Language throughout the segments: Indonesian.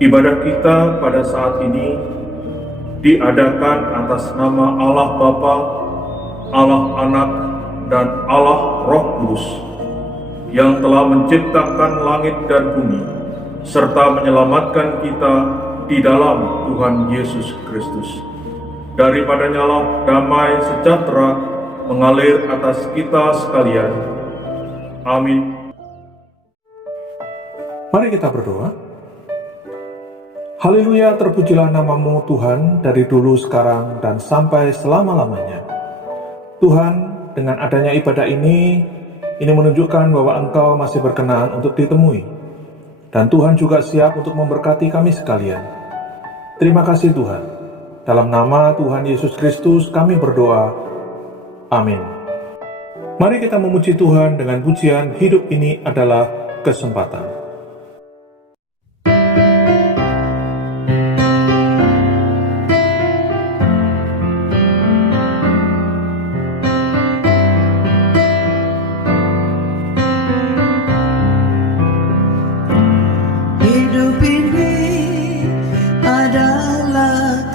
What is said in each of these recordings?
Ibadah kita pada saat ini diadakan atas nama Allah Bapa, Allah Anak, dan Allah Roh Kudus yang telah menciptakan langit dan bumi serta menyelamatkan kita di dalam Tuhan Yesus Kristus. Daripadanya lah damai sejahtera mengalir atas kita sekalian. Amin. Mari kita berdoa. Haleluya, terpujilah namamu Tuhan dari dulu, sekarang, dan sampai selama-lamanya. Tuhan, dengan adanya ibadah ini menunjukkan bahwa Engkau masih berkenan untuk ditemui. Dan Tuhan juga siap untuk memberkati kami sekalian. Terima kasih Tuhan. Dalam nama Tuhan Yesus Kristus kami berdoa. Amin. Mari kita memuji Tuhan dengan pujian Hidup Ini Adalah Kesempatan.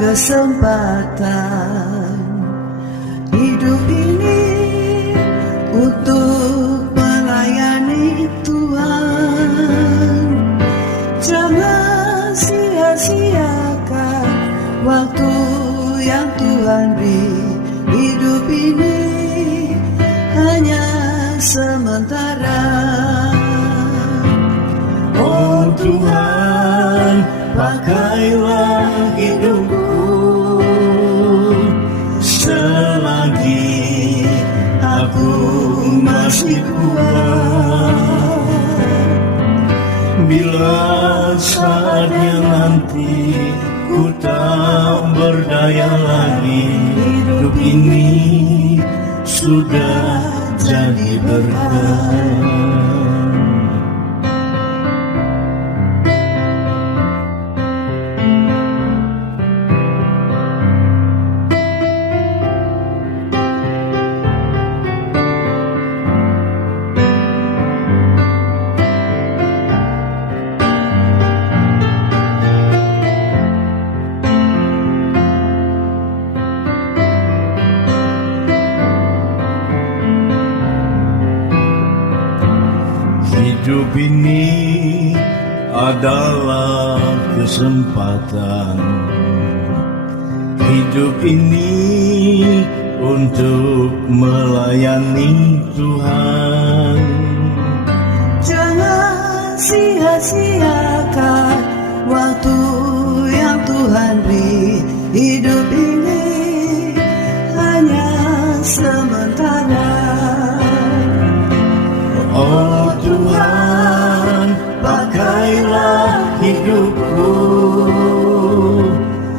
Kesempatan hidup ini untuk melayani Tuhan. Jangan sia-siakan waktu yang Tuhan beri. Hidup ini hanya sementara. Oh Tuhan, pakailah hidupku selagi aku masih kuat. Bila saatnya nanti ku tak berdaya lagi, hidup ini sudah jadi berkah. Hidup ini adalah kesempatan. Hidup ini untuk melayani Tuhan. Jangan sia-siakan waktu yang Tuhan beri. Hidup ini hanya sementara. Oh Tuhan, pakailah hidupku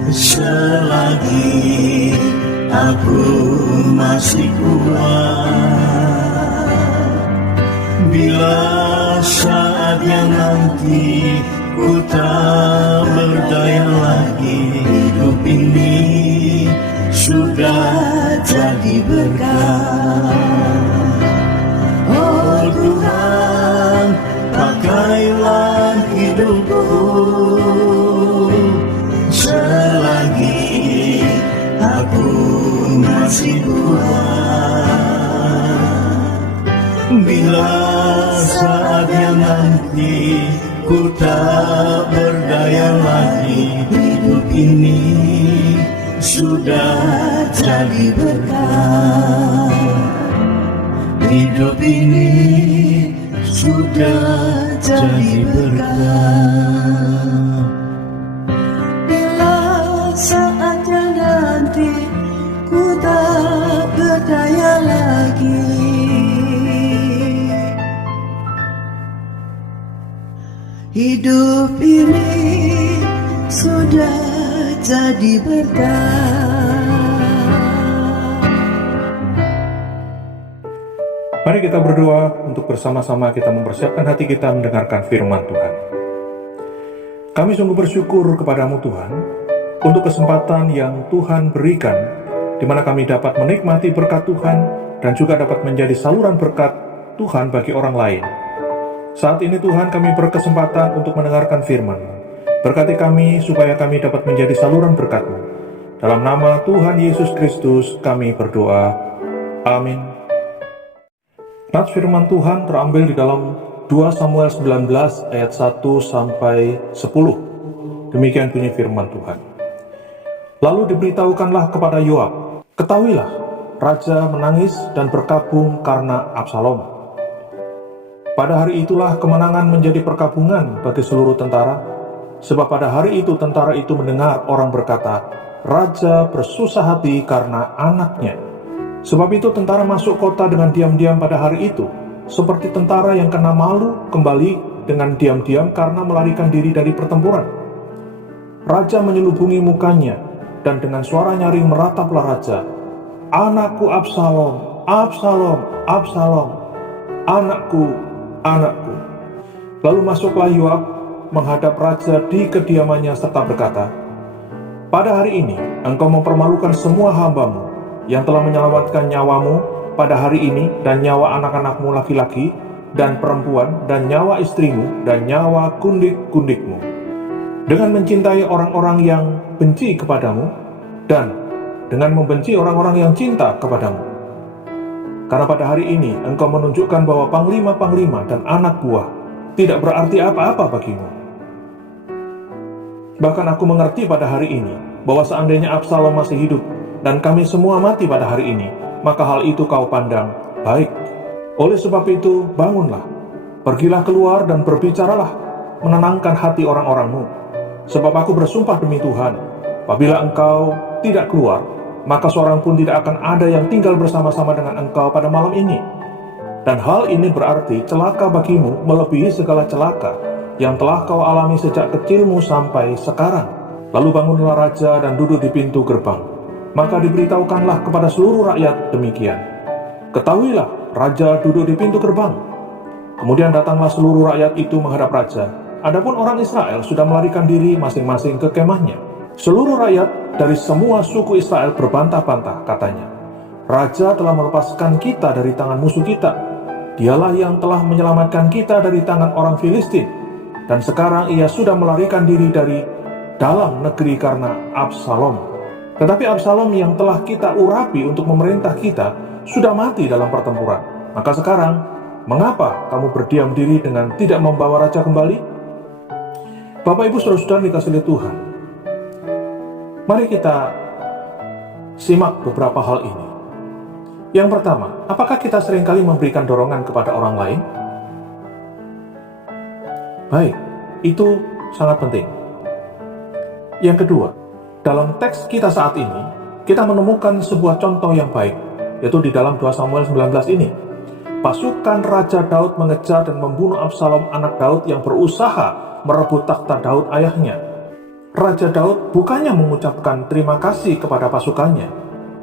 selagi aku masih kuat. Bila saatnya nanti ku tak berdaya lagi, hidup ini sudah jadi berkah. Oh Tuhan, pakailah hidupku selagi aku masih kuat. Bila saatnya nanti ku tak berdaya lagi, hidup ini sudah jadi berkah. Hidup ini sudah jadi berkah. Bila saatnya nanti ku tak berdaya lagi, hidup ini sudah jadi berkah. Mari kita berdoa untuk bersama-sama kita mempersiapkan hati kita mendengarkan firman Tuhan. Kami sungguh bersyukur kepadamu Tuhan, untuk kesempatan yang Tuhan berikan, di mana kami dapat menikmati berkat Tuhan, dan juga dapat menjadi saluran berkat Tuhan bagi orang lain. Saat ini Tuhan, kami berkesempatan untuk mendengarkan firman. Berkati kami supaya kami dapat menjadi saluran berkat-Mu. Dalam nama Tuhan Yesus Kristus kami berdoa. Amin. Nats firman Tuhan terambil di dalam 2 Samuel 19 ayat 1 sampai 10. Demikian bunyi firman Tuhan. Lalu diberitahukanlah kepada Yoab, ketahuilah, raja menangis dan berkabung karena Absalom. Pada hari itulah kemenangan menjadi perkabungan bagi seluruh tentara. Sebab pada hari itu tentara itu mendengar orang berkata, raja bersusah hati karena anaknya. Sebab itu tentara masuk kota dengan diam-diam pada hari itu, seperti tentara yang kena malu kembali dengan diam-diam karena melarikan diri dari pertempuran. Raja menyelubungi mukanya, dan dengan suara nyaring merataplah raja, anakku Absalom, Absalom, Absalom, anakku, anakku. Lalu masuklah Yoab menghadap raja di kediamannya serta berkata, pada hari ini engkau mempermalukan semua hamba-Mu yang telah menyelamatkan nyawamu pada hari ini dan nyawa anak-anakmu laki-laki dan perempuan dan nyawa istrimu dan nyawa kundik-kundikmu dengan mencintai orang-orang yang benci kepadamu dan dengan membenci orang-orang yang cinta kepadamu. Karena pada hari ini engkau menunjukkan bahwa panglima-panglima dan anak buah tidak berarti apa-apa bagimu. Bahkan aku mengerti pada hari ini, bahwa seandainya Absalom masih hidup, dan kami semua mati pada hari ini, maka hal itu kau pandang baik. Oleh sebab itu, bangunlah, pergilah keluar dan berbicaralah, menenangkan hati orang-orangmu. Sebab aku bersumpah demi Tuhan, apabila engkau tidak keluar, maka seorang pun tidak akan ada yang tinggal bersama-sama dengan engkau pada malam ini. Dan hal ini berarti celaka bagimu melebihi segala celaka yang telah kau alami sejak kecilmu sampai sekarang. Lalu bangunlah raja dan duduk di pintu gerbang. Maka diberitahukanlah kepada seluruh rakyat demikian. Ketahuilah, raja duduk di pintu gerbang. Kemudian datanglah seluruh rakyat itu menghadap raja. Adapun orang Israel sudah melarikan diri masing-masing ke kemahnya. Seluruh rakyat dari semua suku Israel berbantah-bantah, katanya, raja telah melepaskan kita dari tangan musuh kita. Dialah yang telah menyelamatkan kita dari tangan orang Filistin. Dan sekarang ia sudah melarikan diri dari dalam negeri karena Absalom. Tetapi Absalom yang telah kita urapi untuk memerintah kita sudah mati dalam pertempuran. Maka sekarang, mengapa kamu berdiam diri dengan tidak membawa raja kembali? Bapak Ibu Saudara-saudara dikasihi Tuhan, mari kita simak beberapa hal ini. Yang pertama, apakah kita seringkali memberikan dorongan kepada orang lain? Baik, itu sangat penting. Yang kedua, dalam teks kita saat ini, kita menemukan sebuah contoh yang baik, yaitu di dalam 2 Samuel 19 ini. Pasukan Raja Daud mengejar dan membunuh Absalom anak Daud yang berusaha merebut takhta Daud ayahnya. Raja Daud bukannya mengucapkan terima kasih kepada pasukannya.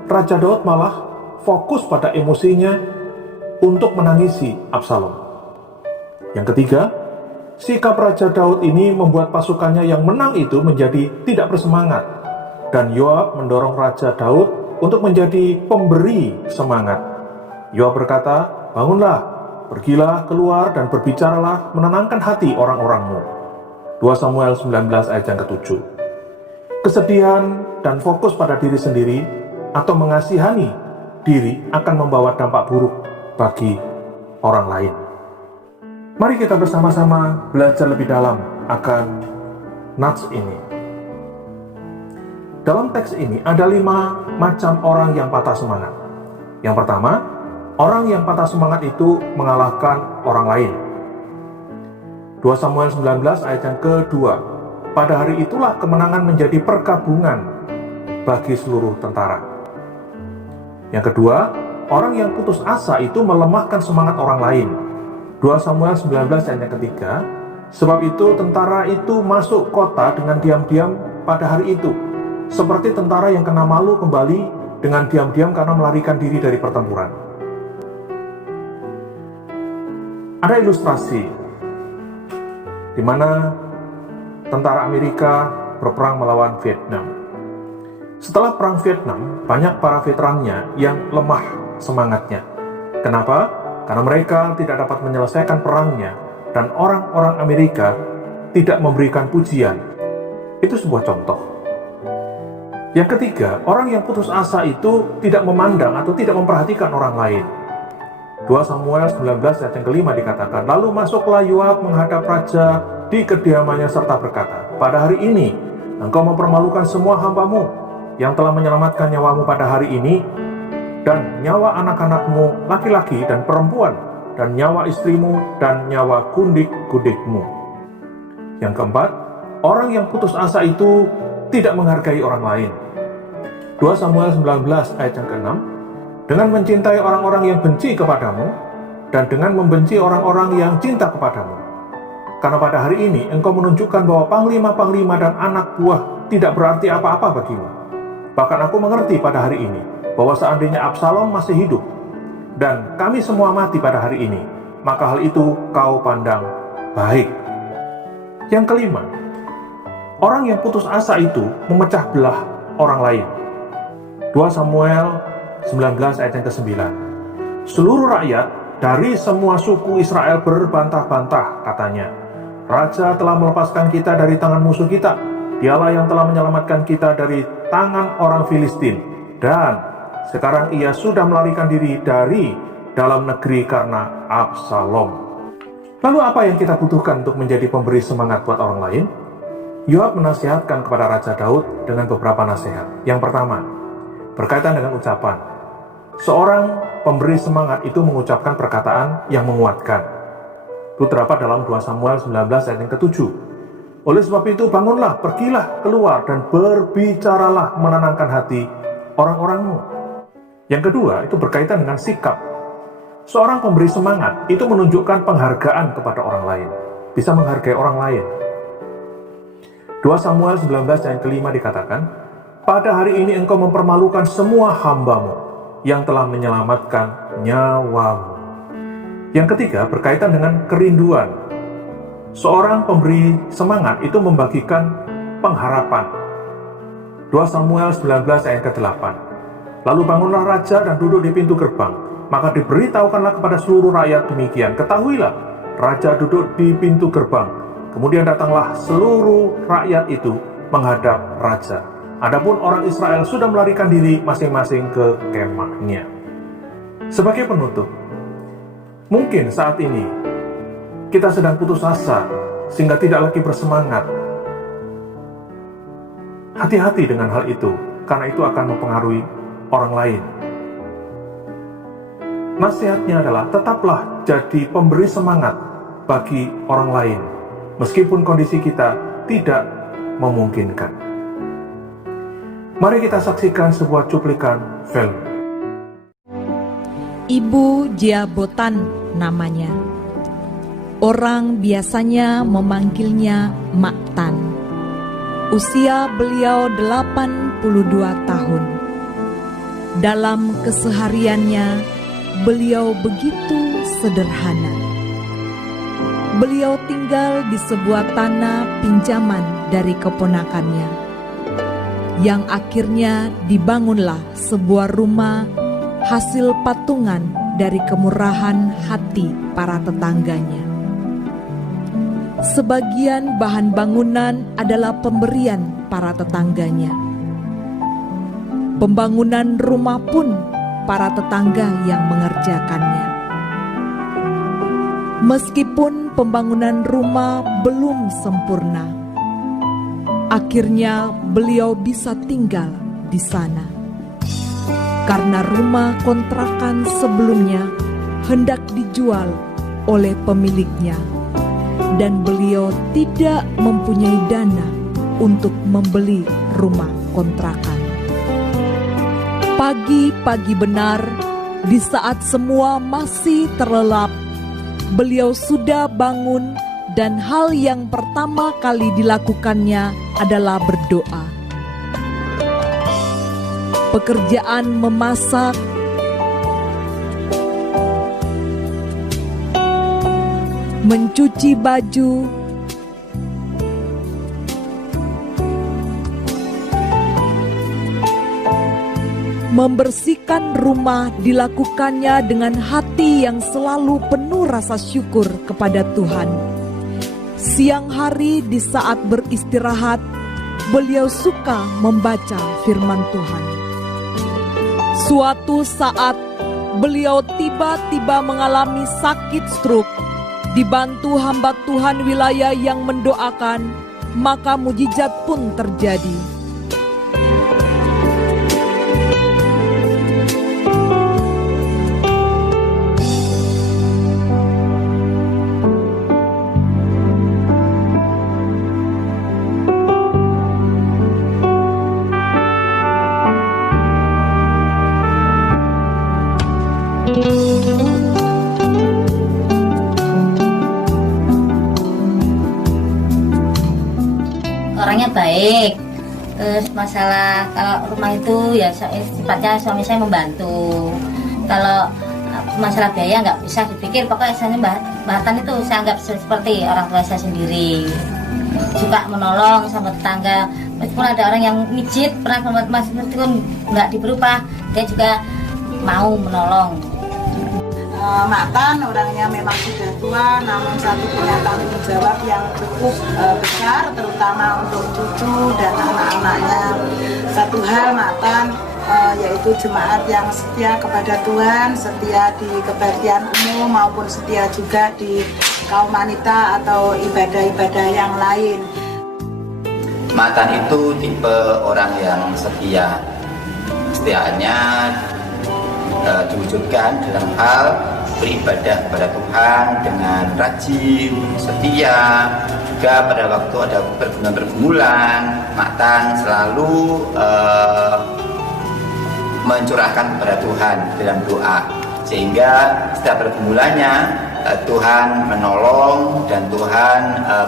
Raja Daud malah fokus pada emosinya untuk menangisi Absalom. Yang ketiga, sikap Raja Daud ini membuat pasukannya yang menang itu menjadi tidak bersemangat. Dan Yoab mendorong Raja Daud untuk menjadi pemberi semangat. Yoab berkata, bangunlah, pergilah keluar dan berbicaralah menenangkan hati orang-orangmu. 2 Samuel 19 ayat yang ke-7. Kesedihan dan fokus pada diri sendiri atau mengasihani diri akan membawa dampak buruk bagi orang lain. Mari kita bersama-sama belajar lebih dalam akan nats ini. Dalam teks ini ada 5 macam orang yang patah semangat. Yang pertama, orang yang patah semangat itu mengalahkan orang lain. 2 Samuel 19 ayat yang kedua. Pada hari itulah kemenangan menjadi perkabungan bagi seluruh tentara. Yang kedua, orang yang putus asa itu melemahkan semangat orang lain. 2 Samuel 19 ayat yang ketiga, sebab itu tentara itu masuk kota dengan diam-diam pada hari itu, seperti tentara yang kena malu kembali dengan diam-diam karena melarikan diri dari pertempuran. Ada ilustrasi di mana tentara Amerika berperang melawan Vietnam. Setelah perang Vietnam, banyak para veterannya yang lemah semangatnya. Kenapa? Karena mereka tidak dapat menyelesaikan perangnya dan orang-orang Amerika tidak memberikan pujian Itu sebuah contoh. Yang ketiga, orang yang putus asa itu tidak memandang atau tidak memperhatikan orang lain. 2 Samuel 19 ayat yang kelima dikatakan, lalu masuklah Yoab menghadap raja di kediamannya serta berkata, pada hari ini engkau mempermalukan semua hambamu yang telah menyelamatkan nyawamu pada hari ini, dan nyawa anak-anakmu laki-laki dan perempuan, dan nyawa istrimu, dan nyawa kundik-kundikmu. Yang keempat, orang yang putus asa itu tidak menghargai orang lain. 2 Samuel 19 ayat yang ke-6, dengan mencintai orang-orang yang benci kepadamu, dan dengan membenci orang-orang yang cinta kepadamu. Karena pada hari ini engkau menunjukkan bahwa panglima-panglima dan anak buah tidak berarti apa-apa bagimu. Bahkan aku mengerti pada hari ini, bahwa seandainya Absalom masih hidup, dan kami semua mati pada hari ini, maka hal itu kau pandang baik. Yang kelima, orang yang putus asa itu memecah belah orang lain. 2 Samuel 19 ayat yang ke-9. Seluruh rakyat dari semua suku Israel berbantah-bantah, katanya, Raja telah melepaskan kita dari tangan musuh kita. Dialah yang telah menyelamatkan kita dari tangan orang Filistin. Dan sekarang ia sudah melarikan diri dari dalam negeri karena Absalom. Lalu apa yang kita butuhkan untuk menjadi pemberi semangat buat orang lain? Yoab menasihatkan kepada Raja Daud dengan beberapa nasihat. Yang pertama, berkaitan dengan ucapan. Seorang pemberi semangat itu mengucapkan perkataan yang menguatkan. Itu terdapat dalam 2 Samuel 19 ayat yang ke-7. Oleh sebab itu bangunlah, pergilah keluar dan berbicaralah menenangkan hati orang-orangmu. Yang kedua, itu berkaitan dengan sikap. Seorang pemberi semangat itu menunjukkan penghargaan kepada orang lain. Bisa menghargai orang lain. 2 Samuel 19 ayat kelima dikatakan, pada hari ini engkau mempermalukan semua hambamu yang telah menyelamatkan nyawamu. Yang ketiga, berkaitan dengan kerinduan. Seorang pemberi semangat itu membagikan pengharapan. 2 Samuel 19 ayat ke-8. Lalu bangunlah raja dan duduk di pintu gerbang. Maka diberitahukanlah kepada seluruh rakyat demikian. Ketahuilah, raja duduk di pintu gerbang. Kemudian datanglah seluruh rakyat itu menghadap raja. Adapun orang Israel sudah melarikan diri masing-masing ke kemahnya. Sebagai penutup, mungkin saat ini kita sedang putus asa sehingga tidak lagi bersemangat. Hati-hati dengan hal itu, karena itu akan mempengaruhi orang lain. Nasihatnya adalah tetaplah jadi pemberi semangat bagi orang lain, meskipun kondisi kita tidak memungkinkan. Mari kita saksikan sebuah cuplikan film. Ibu Jeabotan namanya. Orang biasanya memanggilnya Mak Tan. Usia beliau 82 tahun. Dalam kesehariannya, beliau begitu sederhana. Beliau tinggal di sebuah tanah pinjaman dari keponakannya, yang akhirnya dibangunlah sebuah rumah hasil patungan dari kemurahan hati para tetangganya. Sebagian bahan bangunan adalah pemberian para tetangganya. Pembangunan rumah pun para tetangga yang mengerjakannya. Meskipun pembangunan rumah belum sempurna, akhirnya beliau bisa tinggal di sana. Karena rumah kontrakan sebelumnya hendak dijual oleh pemiliknya, dan beliau tidak mempunyai dana untuk membeli rumah kontrakan. Pagi-pagi benar, di saat semua masih terlelap, beliau sudah bangun, dan hal yang pertama kali dilakukannya adalah berdoa. Pekerjaan memasak, mencuci baju, membersihkan rumah dilakukannya dengan hati yang selalu penuh rasa syukur kepada Tuhan. Siang hari di saat beristirahat, beliau suka membaca firman Tuhan. Suatu saat beliau tiba-tiba mengalami sakit stroke. Dibantu hamba Tuhan wilayah yang mendoakan, maka mujizat pun terjadi. Orangnya baik. Terus masalah kalau rumah itu ya sifatnya suami saya membantu. Kalau masalah biaya nggak bisa dipikir, pokoknya saya Mbak Tan itu saya anggap seperti orang tua saya sendiri. Suka menolong sama tetangga. Meskipun ada orang yang mijit, pernah meskipun nggak diberubah, dia juga mau menolong. Mak Tan orangnya memang sudah tua, namun satu punya tanggung jawab yang cukup besar, terutama untuk cucu dan anak-anaknya. Satu hal Mak Tan yaitu jemaat yang setia kepada Tuhan, setia di kebaktian umum maupun setia juga di kaum wanita atau ibadah-ibadah yang lain. Mak Tan itu tipe orang yang setia. Kesetiaannya diwujudkan dalam hal beribadah kepada Tuhan dengan rajin, setia. Juga pada waktu ada pergumulan-pergumulan, Mak Tan selalu mencurahkan kepada Tuhan dalam doa, sehingga setiap pergumulannya Tuhan menolong dan Tuhan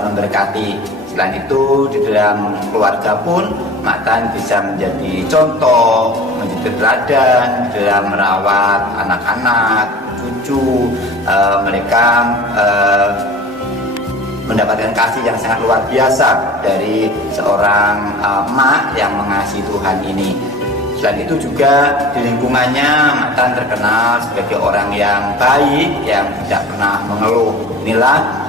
memberkati. Selain itu di dalam keluarga pun Mak Tan bisa menjadi contoh, menjadi teladan dalam merawat anak-anak, cucu. Mereka mendapatkan kasih yang sangat luar biasa dari seorang emak yang mengasihi Tuhan ini. Selain itu juga di lingkungannya Mak Tan terkenal sebagai orang yang baik, yang tidak pernah mengeluh. Inilah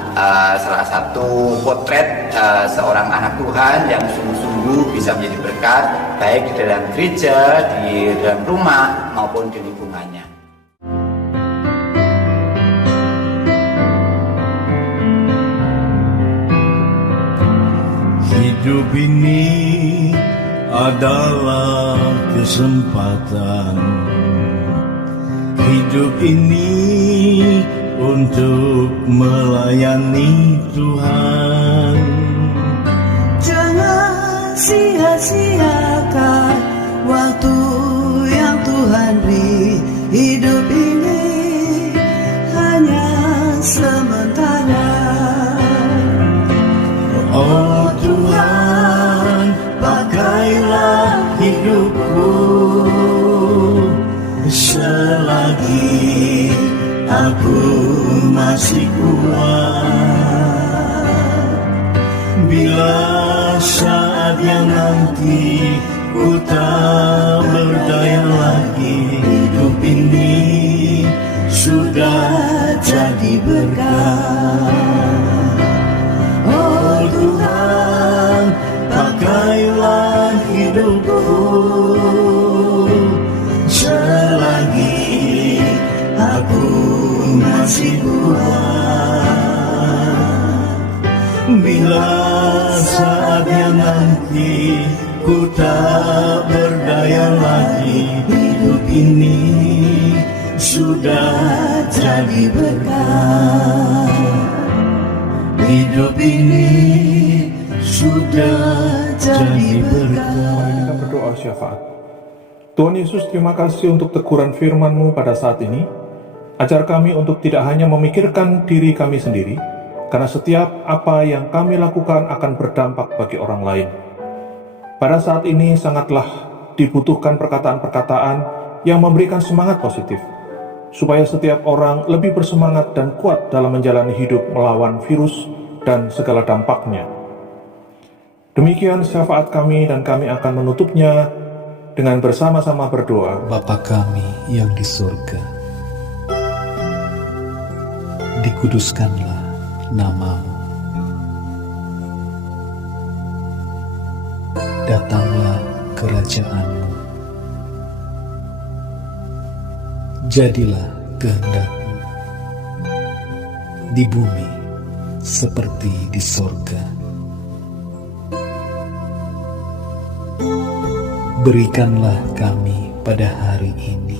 salah satu potret seorang anak Tuhan yang sungguh-sungguh bisa menjadi berkat baik di dalam gereja, di dalam rumah maupun di lingkungannya. Hidup ini adalah kesempatan. Hidup ini untuk melayani Tuhan. Jangan sia-siakan waktu yang Tuhan beri. Hidup ini hanya sementara. Oh Tuhan, pakailah hidupku selagi aku masih kuat. Bila saatnya nanti ku tak berdaya lagi, hidup ini sudah jadi berkat. Oh Tuhan, pakailah hidupku selagi aku masih kuat. Bila saatnya nanti ku tak berdaya lagi, hidup ini sudah jadi berkat. Hidup ini sudah jadi berkat. Mari kita berdoa syafaat. Tuhan Yesus, terima kasih untuk teguran firman-Mu pada saat ini. Ajar kami untuk tidak hanya memikirkan diri kami sendiri, karena setiap apa yang kami lakukan akan berdampak bagi orang lain. Pada saat ini sangatlah dibutuhkan perkataan-perkataan yang memberikan semangat positif, supaya setiap orang lebih bersemangat dan kuat dalam menjalani hidup melawan virus dan segala dampaknya. Demikian syafaat kami, dan kami akan menutupnya dengan bersama-sama berdoa. Bapa kami yang di surga, dikuduskanlah nama-Mu. datanglah kerajaan-Mu. Jadilah kehendak-Mu di bumi seperti di sorga. Berikanlah kami pada hari ini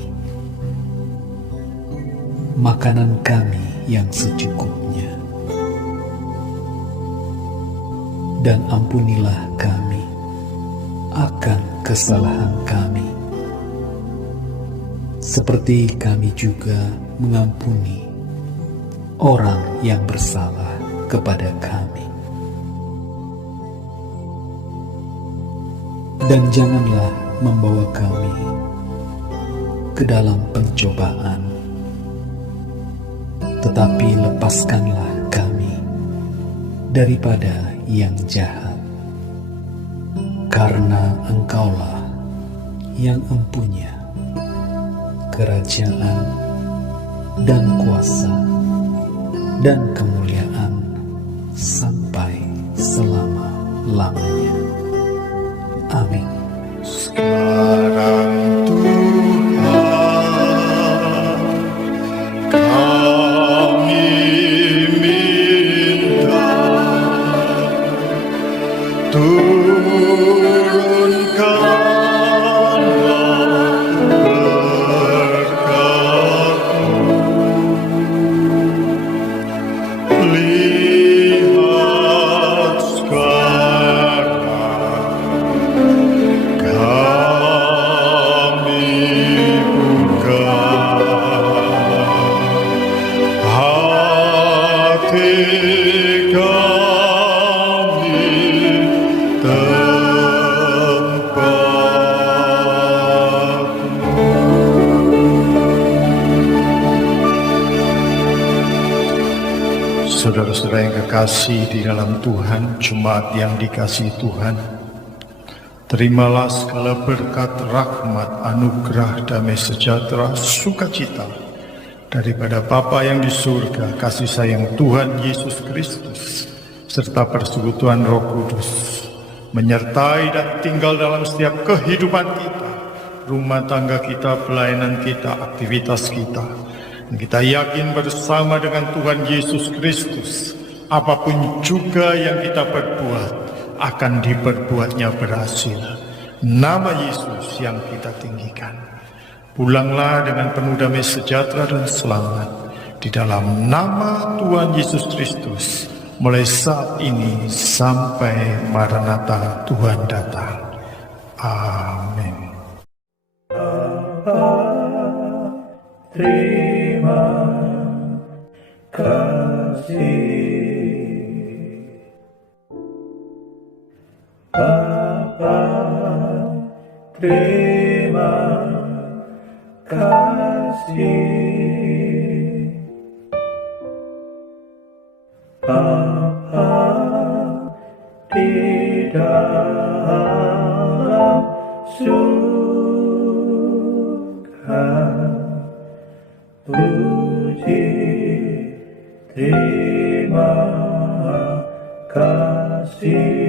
makanan kami yang secukupnya, dan ampunilah kami akan kesalahan kami, seperti kami juga mengampuni orang yang bersalah kepada kami. Dan janganlah membawa kami ke dalam pencobaan, tetapi lepaskanlah kami daripada yang jahat. Karena Engkaulah yang empunya kerajaan dan kuasa dan kemuliaan sampai selama-lamanya. Amin. Sekarang Tuhan, kami minta turunkanlah berkat-Mu. Lihat sekarang kami buka hati kami tempat-Mu. Saudara-saudara yang kekasih di dalam Tuhan, jemaat yang dikasihi Tuhan, terimalah segala berkat, rahmat, anugerah, damai sejahtera, sukacita daripada Bapa yang di surga, kasih sayang Tuhan Yesus Kristus, serta persekutuan Roh Kudus, menyertai dan tinggal dalam setiap kehidupan kita, rumah tangga kita, pelayanan kita, aktivitas kita. Dan kita yakin bersama dengan Tuhan Yesus Kristus, apapun juga yang kita perbuat, akan diperbuatnya berhasil. Nama Yesus yang kita tinggikan. Pulanglah dengan penuh damai sejahtera dan selamat di dalam nama Tuhan Yesus Kristus, mulai saat ini sampai Maranatha Tuhan datang. Amin. Terima kasih Bapa, terima kasih Bapa di dalam surga. Puji, terima kasih.